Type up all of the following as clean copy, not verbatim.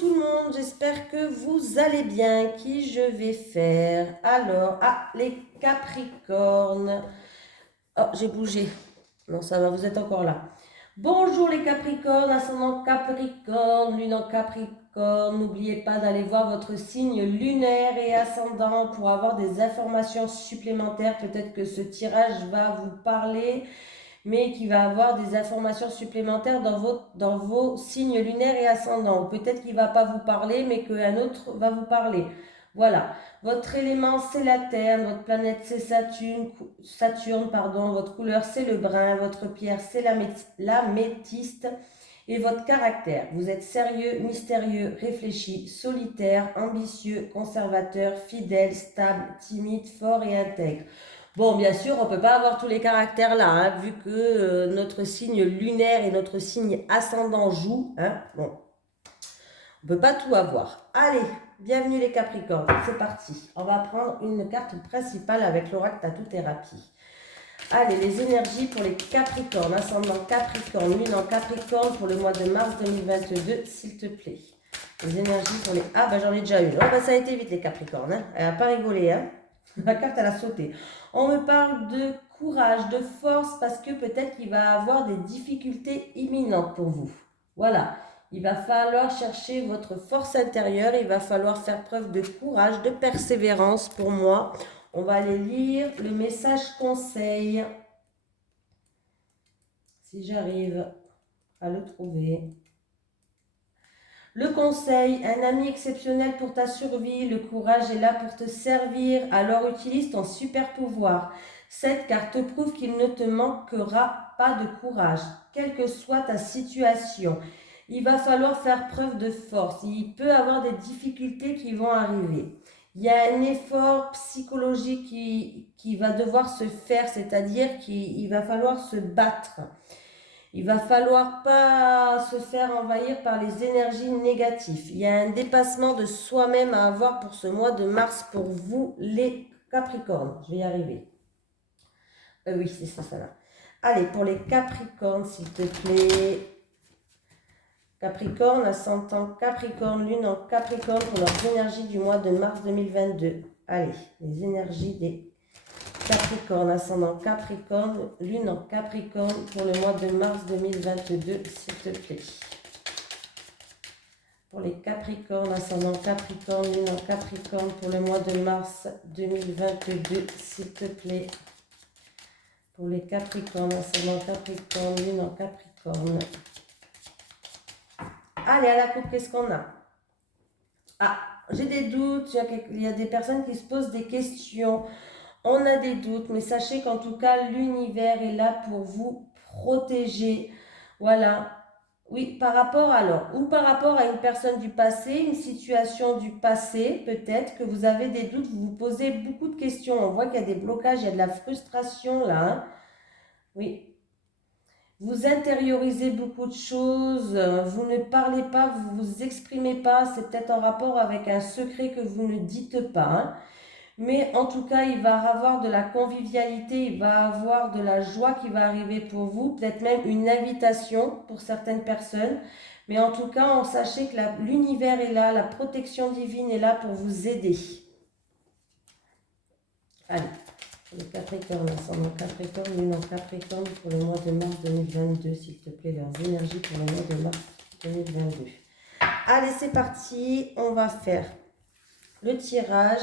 tout le monde, j'espère que vous allez bien. Qui je vais faire? Alors, les Capricornes. Oh, j'ai bougé. Non, ça va, vous êtes encore là. Bonjour les Capricornes, ascendant Capricorne, lune en Capricorne. N'oubliez pas d'aller voir votre signe lunaire et ascendant pour avoir des informations supplémentaires. Peut-être que ce tirage va vous parler, mais qui va avoir des informations supplémentaires dans vos signes lunaires et ascendants. Ou peut-être qu'il ne va pas vous parler, mais qu'un autre va vous parler. Voilà. Votre élément, c'est la Terre. Votre planète, c'est Saturne, pardon. Votre couleur, c'est le brun. Votre pierre, c'est la métiste. Et votre caractère. Vous êtes sérieux, mystérieux, réfléchi, solitaire, ambitieux, conservateur, fidèle, stable, timide, fort et intègre. Bon, bien sûr, on ne peut pas avoir tous les caractères là, hein, vu que notre signe lunaire et notre signe ascendant jouent. Hein, bon, on ne peut pas tout avoir. Allez, bienvenue les Capricornes, c'est parti. On va prendre une carte principale avec l'oracle Tatou-Thérapie. Allez, les énergies pour les Capricornes, ascendant Capricorne, lune en Capricorne pour le mois de mars 2022, s'il te plaît. Les énergies pour les... Ah, j'en ai déjà une. Oh, ça a été vite les Capricornes, hein. Elle n'a pas rigolé, hein. La carte, elle a sauté. On me parle de courage, de force, parce que peut-être qu'il va avoir des difficultés imminentes pour vous. Voilà. Il va falloir chercher votre force intérieure. Il va falloir faire preuve de courage, de persévérance pour moi. On va aller lire le message conseil. Si j'arrive à le trouver. Le conseil, un ami exceptionnel pour ta survie, le courage est là pour te servir, alors utilise ton super pouvoir. Cette carte prouve qu'il ne te manquera pas de courage, quelle que soit ta situation. Il va falloir faire preuve de force, il peut y avoir des difficultés qui vont arriver. Il y a un effort psychologique qui va devoir se faire, c'est-à-dire qu'il va falloir se battre. Il va falloir pas se faire envahir par les énergies négatives. Il y a un dépassement de soi-même à avoir pour ce mois de mars pour vous les Capricornes. Je vais y arriver. Oui, c'est ça là. Allez, pour les Capricornes, s'il te plaît. Capricorne, ascendant Capricorne, lune en Capricorne pour leurs énergies du mois de mars 2022. Allez, les énergies des Capricorne, ascendant Capricorne, lune en Capricorne pour le mois de mars 2022, s'il te plaît. Pour les Capricornes, ascendant Capricorne, lune en Capricorne pour le mois de mars 2022, s'il te plaît. Pour les Capricornes, ascendant Capricorne, lune en Capricorne. Allez, à la coupe, qu'est-ce qu'on a? Ah, j'ai des doutes, il y a des personnes qui se posent des questions. On a des doutes, mais sachez qu'en tout cas, l'univers est là pour vous protéger. Voilà. Oui, par rapport ou par rapport à une personne du passé, une situation du passé, peut-être que vous avez des doutes, vous vous posez beaucoup de questions. On voit qu'il y a des blocages, il y a de la frustration là. Hein. Oui. Vous intériorisez beaucoup de choses, vous ne parlez pas, vous ne vous exprimez pas. C'est peut-être en rapport avec un secret que vous ne dites pas. Hein. Mais en tout cas, il va avoir de la convivialité, il va avoir de la joie qui va arriver pour vous, peut-être même une invitation pour certaines personnes. Mais en tout cas, sachez que l'univers est là, la protection divine est là pour vous aider. Allez, le Capricorne, ascendant Capricorne, lune en Capricorne pour le mois de mars 2022, s'il te plaît, leurs énergies pour le mois de mars 2022. Allez, c'est parti, on va faire le tirage.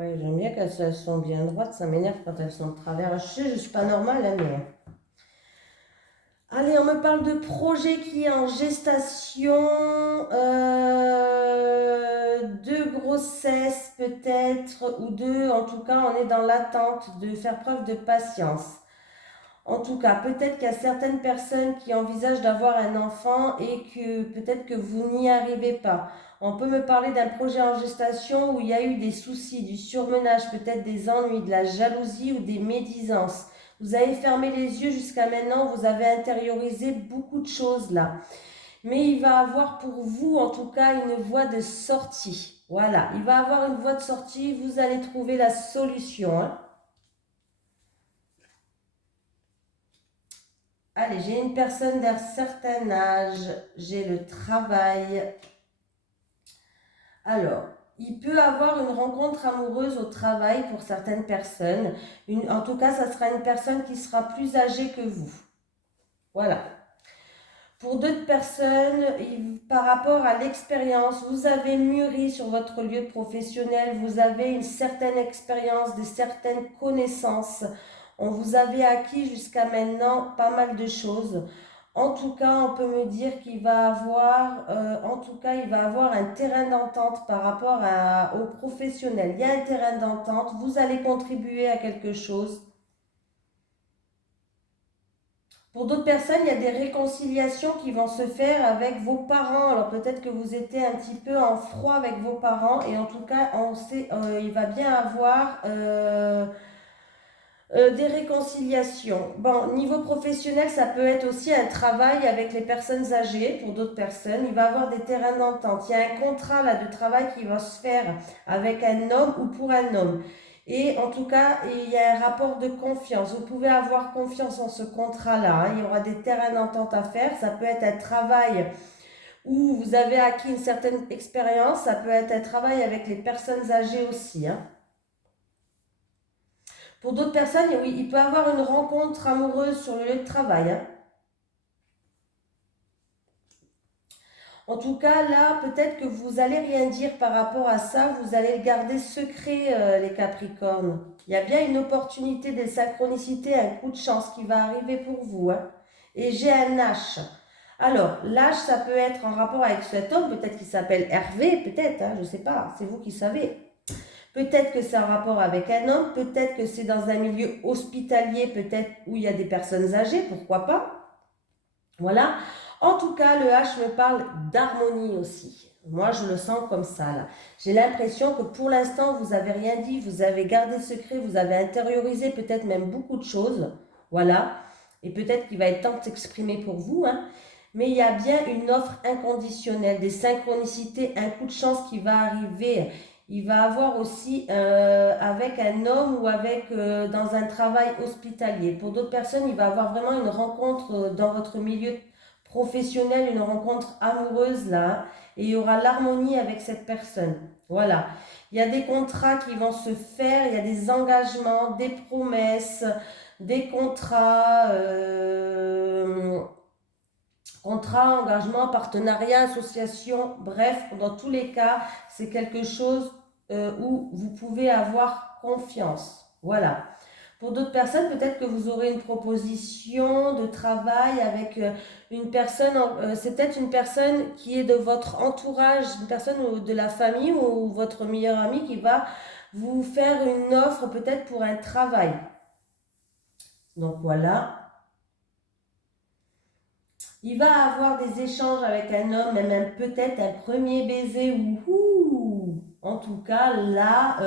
Oui, j'aime bien qu'elles sont bien droites, ça m'énerve quand elles sont de travers. Je sais, je suis pas normale, hein, mais... Allez, on me parle de projet qui est en gestation, de grossesse peut-être, ou en tout cas, on est dans l'attente de faire preuve de patience. En tout cas, peut-être qu'il y a certaines personnes qui envisagent d'avoir un enfant et que peut-être que vous n'y arrivez pas. On peut me parler d'un projet en gestation où il y a eu des soucis, du surmenage, peut-être des ennuis, de la jalousie ou des médisances. Vous avez fermé les yeux jusqu'à maintenant, vous avez intériorisé beaucoup de choses là. Mais il va avoir pour vous, en tout cas, une voie de sortie. Voilà, il va avoir une voie de sortie, vous allez trouver la solution, hein. Allez, j'ai une personne d'un certain âge, j'ai le travail. Alors, il peut avoir une rencontre amoureuse au travail pour certaines personnes. En tout cas, ça sera une personne qui sera plus âgée que vous. Voilà. Pour d'autres personnes, par rapport à l'expérience, vous avez mûri sur votre lieu professionnel, vous avez une certaine expérience, des certaines connaissances. On vous avait acquis jusqu'à maintenant pas mal de choses. En tout cas, on peut me dire qu'il va avoir, il va avoir un terrain d'entente par rapport au professionnel. Il y a un terrain d'entente, vous allez contribuer à quelque chose. Pour d'autres personnes, il y a des réconciliations qui vont se faire avec vos parents. Alors peut-être que vous étiez un petit peu en froid avec vos parents et en tout cas, on sait, il va bien avoir des réconciliations. Bon, niveau professionnel, ça peut être aussi un travail avec les personnes âgées pour d'autres personnes. Il va avoir des terrains d'entente. Il y a un contrat là de travail qui va se faire avec un homme ou pour un homme. Et en tout cas, il y a un rapport de confiance. Vous pouvez avoir confiance en ce contrat-là, hein. Il y aura des terrains d'entente à faire. Ça peut être un travail où vous avez acquis une certaine expérience. Ça peut être un travail avec les personnes âgées aussi, hein. Pour d'autres personnes, oui, il peut y avoir une rencontre amoureuse sur le lieu de travail, hein. En tout cas, là, peut-être que vous allez rien dire par rapport à ça, vous allez le garder secret, les Capricornes. Il y a bien une opportunité, des synchronicités, un coup de chance qui va arriver pour vous, hein. Et j'ai un H. Alors, l'H, ça peut être en rapport avec cet homme, peut-être qu'il s'appelle Hervé, peut-être, hein, je ne sais pas, c'est vous qui savez. Peut-être que c'est en rapport avec un homme, peut-être que c'est dans un milieu hospitalier, peut-être où il y a des personnes âgées, pourquoi pas. Voilà. En tout cas, le H me parle d'harmonie aussi. Moi, je le sens comme ça, là. J'ai l'impression que pour l'instant, vous n'avez rien dit, vous avez gardé secret, vous avez intériorisé peut-être même beaucoup de choses. Voilà. Et peut-être qu'il va être temps de s'exprimer pour vous, hein. Mais il y a bien une offre inconditionnelle, des synchronicités, un coup de chance qui va arriver. Il va avoir aussi avec un homme ou avec dans un travail hospitalier. Pour d'autres personnes, il va avoir vraiment une rencontre dans votre milieu professionnel, une rencontre amoureuse là, et il y aura l'harmonie avec cette personne. Voilà. Il y a des contrats qui vont se faire, il y a des engagements, des promesses, des contrats. Contrat, engagement, partenariat, association, bref, dans tous les cas, c'est quelque chose où vous pouvez avoir confiance. Voilà. Pour d'autres personnes, peut-être que vous aurez une proposition de travail avec une personne, c'est peut-être une personne qui est de votre entourage, une personne de la famille ou votre meilleur ami qui va vous faire une offre peut-être pour un travail. Donc voilà. Il va avoir des échanges avec un homme, même peut-être un premier baiser. Ouhou. En tout cas, là,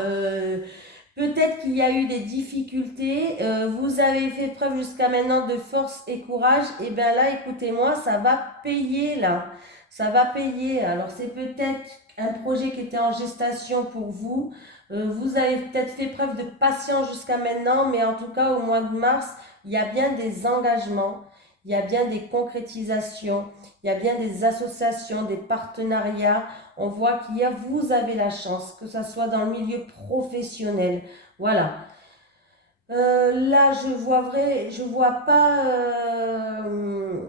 peut-être qu'il y a eu des difficultés. Vous avez fait preuve jusqu'à maintenant de force et courage. Et bien là, écoutez-moi, ça va payer là. Ça va payer. Alors, c'est peut-être un projet qui était en gestation pour vous. Vous avez peut-être fait preuve de patience jusqu'à maintenant, mais en tout cas, au mois de mars, il y a bien des engagements. Il y a bien des concrétisations, il y a bien des associations, des partenariats. On voit vous avez la chance, que ce soit dans le milieu professionnel. Voilà. Là, je vois pas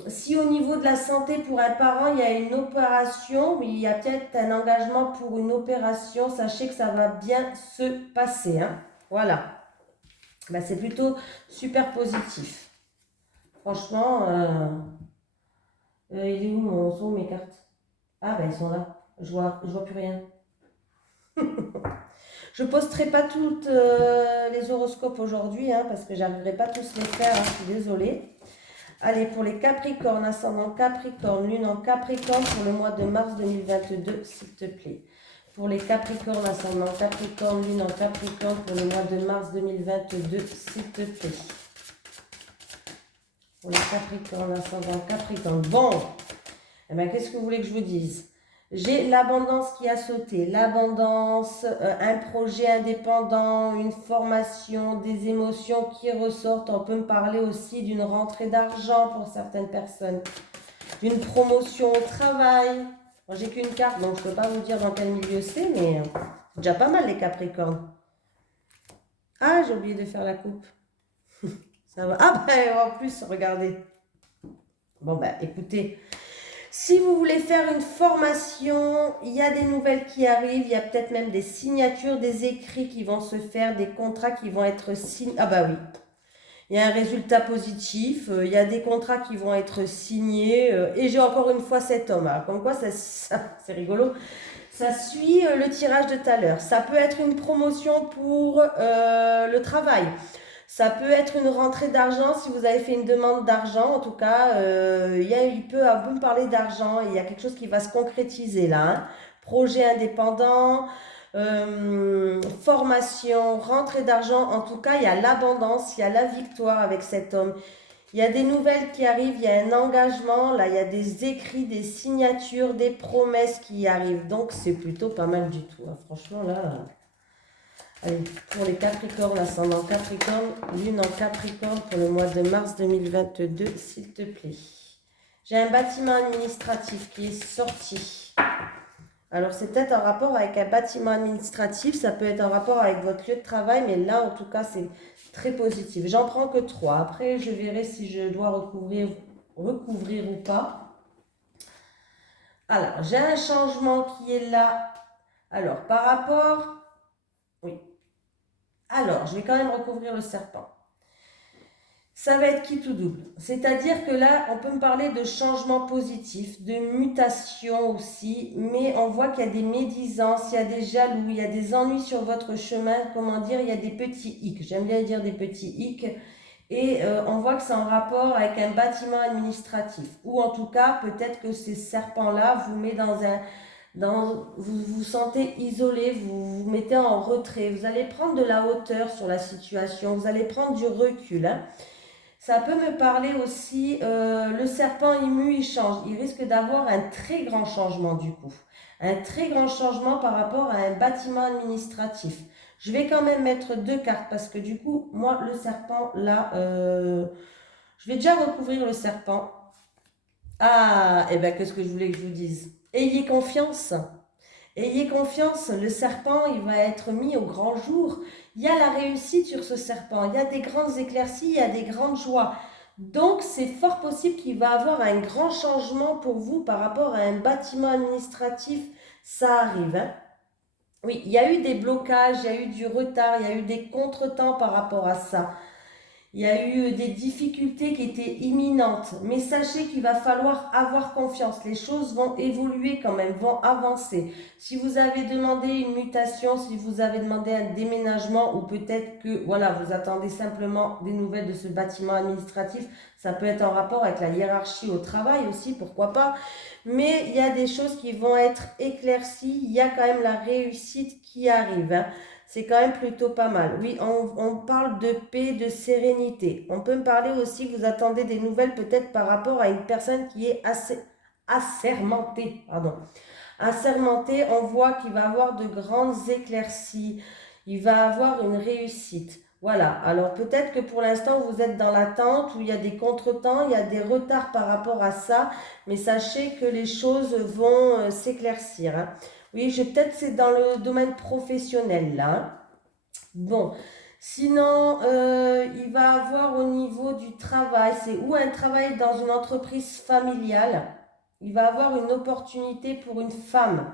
si au niveau de la santé pour un parent, il y a une opération, mais il y a peut-être un engagement pour une opération. Sachez que ça va bien se passer, hein. Voilà. Ben, c'est plutôt super positif. Franchement, il est où sont mes cartes? Ah ben ils sont là. Je vois plus rien. Je posterai pas toutes les horoscopes. horoscopes aujourd'hui, hein, parce que j'arriverai pas tous les faire, hein, je suis désolée. Allez, pour les Capricornes, ascendant Capricorne, lune en Capricorne pour le mois de mars 2022, s'il te plaît. Pour les Capricornes, ascendant Capricorne, lune en Capricorne pour le mois de mars 2022, s'il te plaît. Pour les Capricornes, ascendant Capricorne. Bon, eh bien, qu'est-ce que vous voulez que je vous dise? J'ai l'abondance qui a sauté, l'abondance, un projet indépendant, une formation, des émotions qui ressortent. On peut me parler aussi d'une rentrée d'argent pour certaines personnes, d'une promotion au travail. Bon, j'ai qu'une carte, donc je ne peux pas vous dire dans quel milieu c'est, mais c'est déjà pas mal les Capricornes. Ah, j'ai oublié de faire la coupe. Ça va. Ah ben en plus, regardez. Bon ben écoutez. Si vous voulez faire une formation, il y a des nouvelles qui arrivent, il y a peut-être même des signatures, des écrits qui vont se faire, des contrats qui vont être signés. Ah bah oui, il y a un résultat positif, il y a des contrats qui vont être signés. Et j'ai encore une fois cet homme. Alors, comme quoi, ça c'est rigolo. Ça suit le tirage de tout à l'heure. Ça peut être une promotion pour le travail. Ça peut être une rentrée d'argent si vous avez fait une demande d'argent. En tout cas, il peut un peu me parler d'argent. Il y a quelque chose qui va se concrétiser là, hein. Projet indépendant, formation, rentrée d'argent. En tout cas, il y a l'abondance, il y a la victoire avec cet homme. Il y a des nouvelles qui arrivent, il y a un engagement. Là, il y a des écrits, des signatures, des promesses qui arrivent. Donc, c'est plutôt pas mal du tout, hein. Franchement, là... Allez, pour les Capricornes, ascendant Capricorne, lune en Capricorne pour le mois de mars 2022, s'il te plaît. J'ai un bâtiment administratif qui est sorti. Alors, c'est peut-être en rapport avec un bâtiment administratif, ça peut être en rapport avec votre lieu de travail, mais là, en tout cas, c'est très positif. J'en prends que 3. Après, je verrai si je dois recouvrir ou pas. Alors, j'ai un changement qui est là. Alors, par rapport... Oui. Alors, je vais quand même recouvrir le serpent. Ça va être quitte ou double. C'est-à-dire que là, on peut me parler de changement positif, de mutation aussi, mais on voit qu'il y a des médisances, il y a des jaloux, il y a des ennuis sur votre chemin. Comment dire, il y a des petits hics. J'aime bien dire des petits hics. Et on voit que c'est en rapport avec un bâtiment administratif. Ou en tout cas, peut-être que ces serpents-là vous met dans un... vous vous sentez isolé, vous vous mettez en retrait, vous allez prendre de la hauteur sur la situation, vous allez prendre du recul, hein. Ça peut me parler aussi, le serpent ému, il change, il risque d'avoir un très grand changement du coup, un très grand changement par rapport à un bâtiment administratif. Je vais quand même mettre 2 cartes parce que du coup, moi, le serpent, là, je vais déjà recouvrir le serpent. Ah, et bien, qu'est-ce que je voulais que je vous dise? Ayez confiance. Ayez confiance, le serpent, il va être mis au grand jour. Il y a la réussite sur ce serpent, il y a des grandes éclaircies, il y a des grandes joies. Donc, c'est fort possible qu'il va avoir un grand changement pour vous par rapport à un bâtiment administratif. Ça arrive, hein? Oui, il y a eu des blocages, il y a eu du retard, il y a eu des contretemps par rapport à ça. Il y a eu des difficultés qui étaient imminentes, mais sachez qu'il va falloir avoir confiance. Les choses vont évoluer quand même, vont avancer. Si vous avez demandé une mutation, si vous avez demandé un déménagement ou peut-être que voilà, vous attendez simplement des nouvelles de ce bâtiment administratif, ça peut être en rapport avec la hiérarchie au travail aussi, pourquoi pas. Mais il y a des choses qui vont être éclaircies, il y a quand même la réussite qui arrive, hein. C'est quand même plutôt pas mal. Oui, on parle de paix, de sérénité. On peut me parler aussi, vous attendez des nouvelles peut-être par rapport à une personne qui est assez assermentée. Pardon. Assermentée, on voit qu'il va avoir de grandes éclaircies. Il va avoir une réussite. Voilà. Alors peut-être que pour l'instant, vous êtes dans l'attente où il y a des contretemps, il y a des retards par rapport à ça. Mais sachez que les choses vont s'éclaircir, hein. Oui, peut-être c'est dans le domaine professionnel là. Bon, sinon, il va avoir au niveau du travail, c'est ou un travail dans une entreprise familiale, il va avoir une opportunité pour une femme,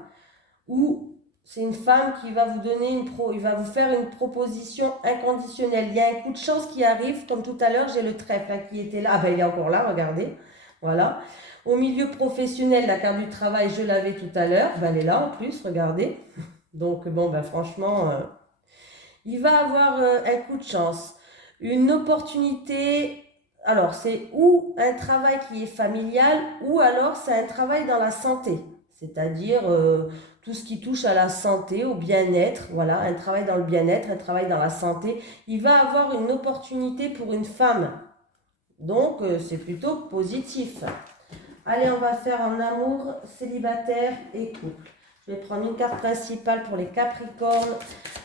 ou c'est une femme qui va vous donner il va vous faire une proposition inconditionnelle. Il y a un coup de chance qui arrive, comme tout à l'heure, j'ai le trèfle hein, qui était là. Ah ben il est encore là, regardez. Voilà. Au milieu professionnel, la carte du travail, je l'avais tout à l'heure. Ben, elle est là en plus, regardez. Donc bon, ben franchement, Il va avoir un coup de chance, une opportunité. Alors, c'est ou un travail qui est familial ou alors c'est un travail dans la santé, c'est-à-dire tout ce qui touche à la santé, au bien-être, voilà, un travail dans le bien-être, un travail dans la santé. Il va avoir une opportunité pour une femme, donc c'est plutôt positif. Allez, on va faire en amour, célibataire et couple. Je vais prendre une carte principale pour les Capricornes,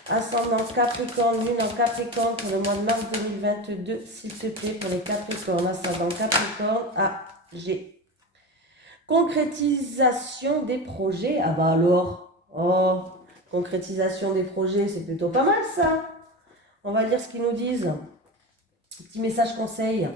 ascendant Capricorne, lune en Capricorne pour le mois de mars 2022, s'il te plaît, pour les Capricornes, ascendant Capricorne. Ah, j'ai concrétisation des projets. Ah bah alors, oh, concrétisation des projets, c'est plutôt pas mal ça. On va lire ce qu'ils nous disent. Petit message conseil.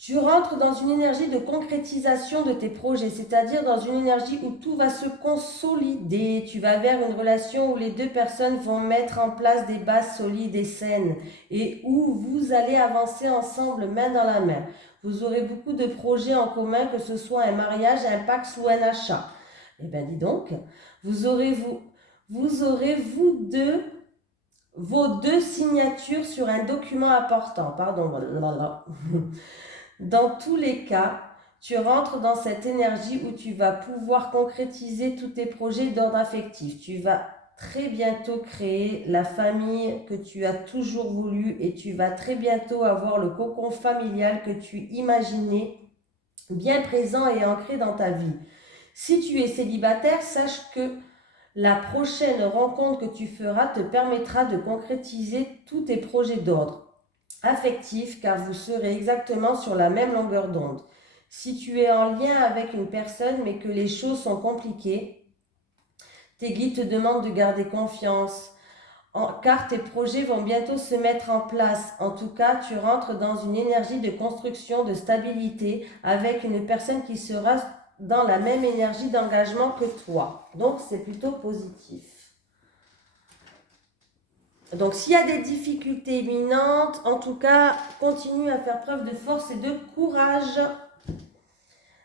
Tu rentres dans une énergie de concrétisation de tes projets, c'est-à-dire dans une énergie où tout va se consolider. Tu vas vers une relation où les deux personnes vont mettre en place des bases solides et saines et où vous allez avancer ensemble main dans la main. Vous aurez beaucoup de projets en commun, que ce soit un mariage, un pacte ou un achat. Eh bien, dis donc, vous aurez vous deux vos deux signatures sur un document important. Pardon. Dans tous les cas, tu rentres dans cette énergie où tu vas pouvoir concrétiser tous tes projets d'ordre affectif. Tu vas très bientôt créer la famille que tu as toujours voulu et tu vas très bientôt avoir le cocon familial que tu imaginais bien présent et ancré dans ta vie. Si tu es célibataire, sache que la prochaine rencontre que tu feras te permettra de concrétiser tous tes projets d'ordre affectif car vous serez exactement sur la même longueur d'onde. Si tu es en lien avec une personne mais que les choses sont compliquées, tes guides te demandent de garder confiance car tes projets vont bientôt se mettre en place. En tout cas, tu rentres dans une énergie de construction, de stabilité avec une personne qui sera dans la même énergie d'engagement que toi. Donc, c'est plutôt positif. Donc, s'il y a des difficultés imminentes, en tout cas, continue à faire preuve de force et de courage.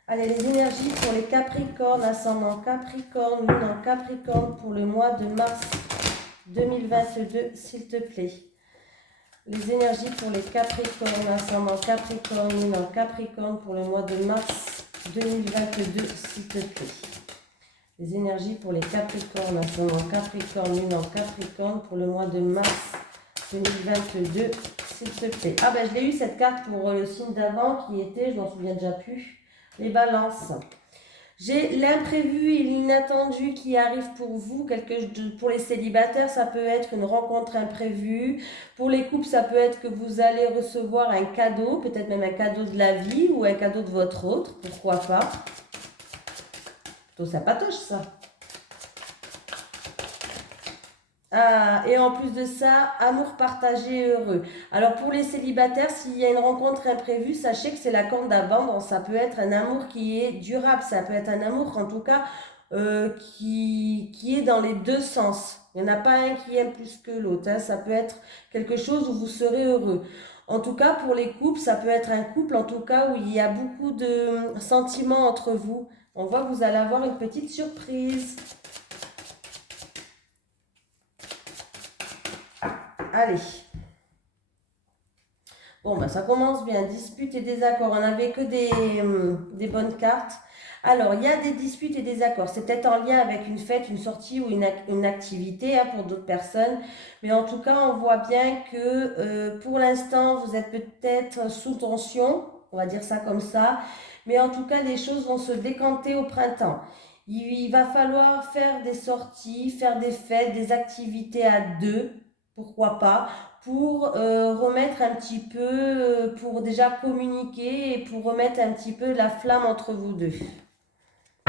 Allez, les énergies pour les Capricornes, ascendant Capricorne, lune en Capricorne pour le mois de mars 2022, s'il te plaît. Les énergies pour les Capricornes, ascendant Capricorne, lune en Capricorne pour le mois de mars 2022, s'il te plaît. Les énergies pour les Capricornes, ascendant Capricorne, lune en Capricorne pour le mois de mars 2022, s'il te plaît. Ah ben je l'ai eu cette carte pour le signe d'avant qui était, je m'en souviens déjà plus, les balances. J'ai l'imprévu et l'inattendu qui arrive pour vous. Pour les célibataires, ça peut être une rencontre imprévue. Pour les couples, ça peut être que vous allez recevoir un cadeau, peut-être même un cadeau de la vie ou un cadeau de votre autre, pourquoi pas. Plutôt sympatoche ça. Ah, et en plus de ça, amour partagé et heureux. Alors pour les célibataires, s'il y a une rencontre imprévue, sachez que c'est la corde d'abondance. Ça peut être un amour qui est durable, ça peut être un amour en tout cas qui est dans les deux sens. Il n'y en a pas un qui aime plus que l'autre, hein. Ça peut être quelque chose où vous serez heureux. En tout cas, pour les couples, ça peut être un couple en tout cas où il y a beaucoup de sentiments entre vous. On voit que vous allez avoir une petite surprise. Allez. Bon, ben, ça commence bien. Disputes et désaccords. On n'avait que des bonnes cartes. Alors, il y a des disputes et désaccords. C'est peut-être en lien avec une fête, une sortie ou une activité hein, pour d'autres personnes. Mais en tout cas, on voit bien que pour l'instant, vous êtes peut-être sous tension. On va dire ça comme ça. Mais en tout cas, les choses vont se décanter au printemps. Il va falloir faire des sorties, faire des fêtes, des activités à deux. Pourquoi pas? Pour remettre un petit peu, pour déjà communiquer et pour remettre un petit peu la flamme entre vous deux. Je ne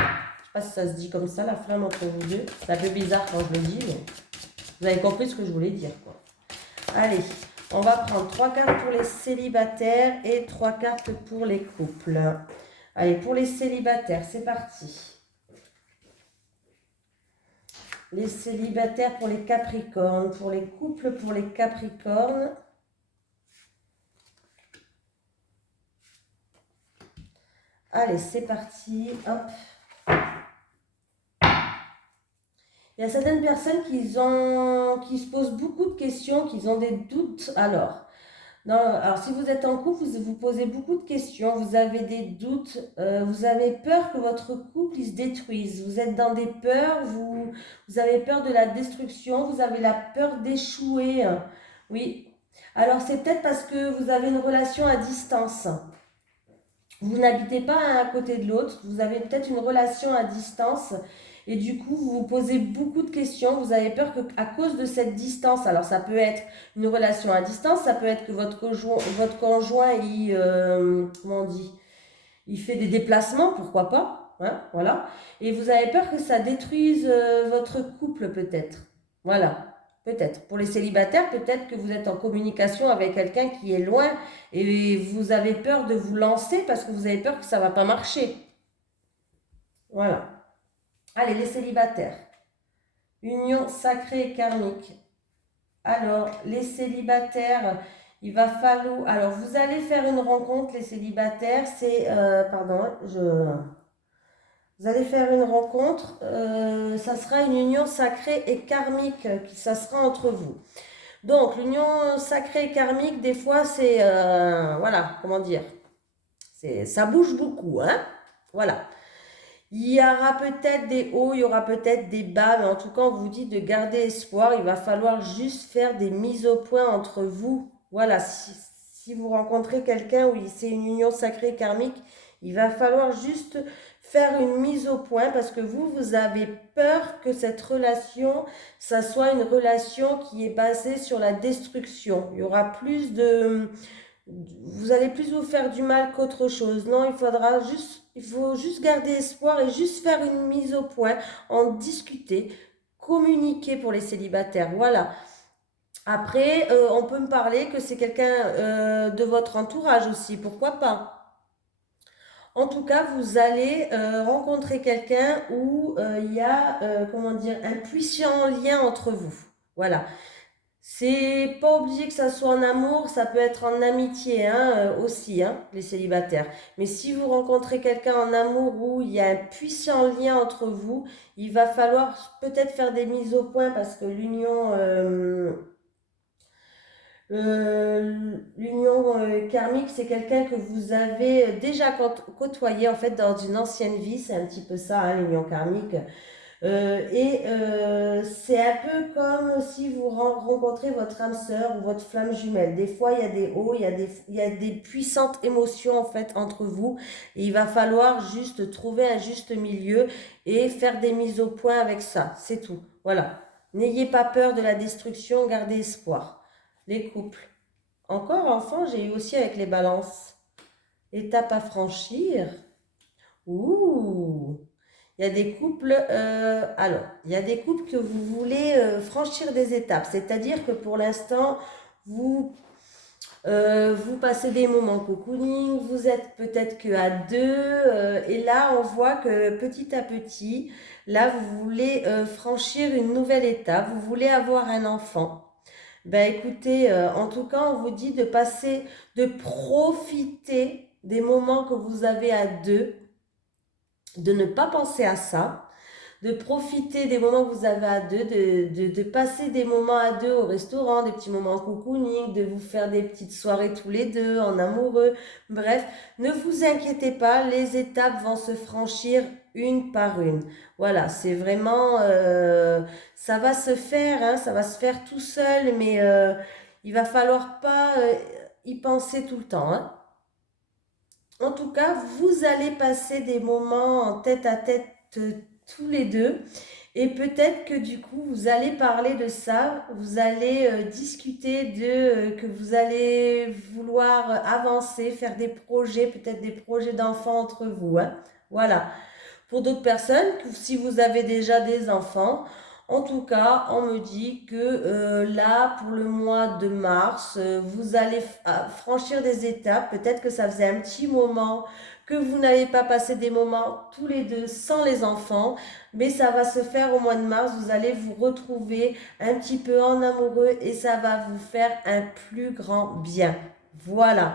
sais pas si ça se dit comme ça, la flamme entre vous deux. C'est un peu bizarre quand je le dis, mais vous avez compris ce que je voulais dire, quoi. Allez, on va prendre 3 cartes pour les célibataires et 3 cartes pour les couples. Allez, pour les célibataires, c'est parti. Les célibataires pour les Capricornes, pour les couples pour les Capricornes. Allez, c'est parti. Hop. Il y a certaines personnes qui se posent beaucoup de questions, qui ont des doutes. Alors, si vous êtes en couple, vous vous posez beaucoup de questions, vous avez des doutes, vous avez peur que votre couple il se détruise. Vous êtes dans des peurs, vous avez peur de la destruction, vous avez la peur d'échouer. Oui. Alors, c'est peut-être parce que vous avez une relation à distance. Vous n'habitez pas un à côté de l'autre, vous avez peut-être une relation à distance et du coup vous vous posez beaucoup de questions, vous avez peur que à cause de cette distance, alors ça peut être une relation à distance, ça peut être que votre conjoint comment on dit, il fait des déplacements, pourquoi pas, hein, voilà, et vous avez peur que ça détruise votre couple peut-être, voilà. Peut-être. Pour les célibataires, peut-être que vous êtes en communication avec quelqu'un qui est loin et vous avez peur de vous lancer parce que vous avez peur que ça ne va pas marcher. Voilà. Allez, les célibataires. Union sacrée et karmique. Alors, les célibataires, il va falloir... Alors, vous allez faire une rencontre, les célibataires. Pardon, vous allez faire une rencontre. Ça sera une union sacrée et karmique ça sera entre vous. Donc, l'union sacrée et karmique, des fois, c'est... voilà, comment dire, ça bouge beaucoup, hein. Voilà. Il y aura peut-être des hauts, il y aura peut-être des bas, mais en tout cas, on vous dit de garder espoir. Il va falloir juste faire des mises au point entre vous. Voilà, si vous rencontrez quelqu'un où c'est une union sacrée et karmique, il va falloir juste faire une mise au point parce que vous avez peur que cette relation, ça soit une relation qui est basée sur la destruction. Il y aura plus de... Vous allez plus vous faire du mal qu'autre chose. Non, il faut juste garder espoir et juste faire une mise au point, en discuter, communiquer pour les célibataires. Voilà. Après, on peut me parler que c'est quelqu'un de votre entourage aussi, pourquoi pas. En tout cas, vous allez rencontrer quelqu'un où il y a, comment dire, un puissant lien entre vous. Voilà. C'est pas obligé que ça soit en amour, ça peut être en amitié hein, aussi, hein, les célibataires. Mais si vous rencontrez quelqu'un en amour où il y a un puissant lien entre vous, il va falloir peut-être faire des mises au point parce que l'union karmique, c'est quelqu'un que vous avez déjà côtoyé en fait dans une ancienne vie, c'est un petit peu ça, hein, l'union karmique. C'est un peu comme si vous rencontrez votre âme sœur ou votre flamme jumelle. Des fois, il y a des hauts, il y a des puissantes émotions en fait entre vous. Et il va falloir juste trouver un juste milieu et faire des mises au point avec ça. C'est tout. Voilà. N'ayez pas peur de la destruction, gardez espoir. Les couples. Encore enfant, j'ai eu aussi avec les balances. Étape à franchir. Ouh! Il y a des couples, il y a des couples que vous voulez franchir des étapes, c'est-à-dire que pour l'instant, vous, vous passez des moments cocooning, vous êtes peut-être que à deux, et là, on voit que petit à petit, là, vous voulez franchir une nouvelle étape, vous voulez avoir un enfant. Ben écoutez, en tout cas, on vous dit de passer, de profiter des moments que vous avez à deux, de ne pas penser à ça, de profiter des moments que vous avez à deux, de passer des moments à deux au restaurant, des petits moments cocooning, de vous faire des petites soirées tous les deux en amoureux. Bref, ne vous inquiétez pas, les étapes vont se franchir une par une. Voilà, c'est vraiment, ça va se faire, hein, ça va se faire tout seul, mais il va falloir pas y penser tout le temps, hein. En tout cas, vous allez passer des moments en tête à tête tous les deux. Et peut-être que du coup, vous allez parler de ça, vous allez discuter que vous allez vouloir avancer, faire des projets, peut-être des projets d'enfants entre vous, hein. Voilà. Pour d'autres personnes, si vous avez déjà des enfants, en tout cas, on me dit que là, pour le mois de mars, vous allez franchir des étapes. Peut-être que ça faisait un petit moment que vous n'avez pas passé des moments tous les deux sans les enfants, mais ça va se faire au mois de mars. Vous allez vous retrouver un petit peu en amoureux et ça va vous faire un plus grand bien. Voilà.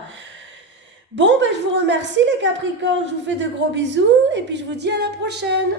Bon, ben, je vous remercie les Capricornes. Je vous fais de gros bisous et puis je vous dis à la prochaine.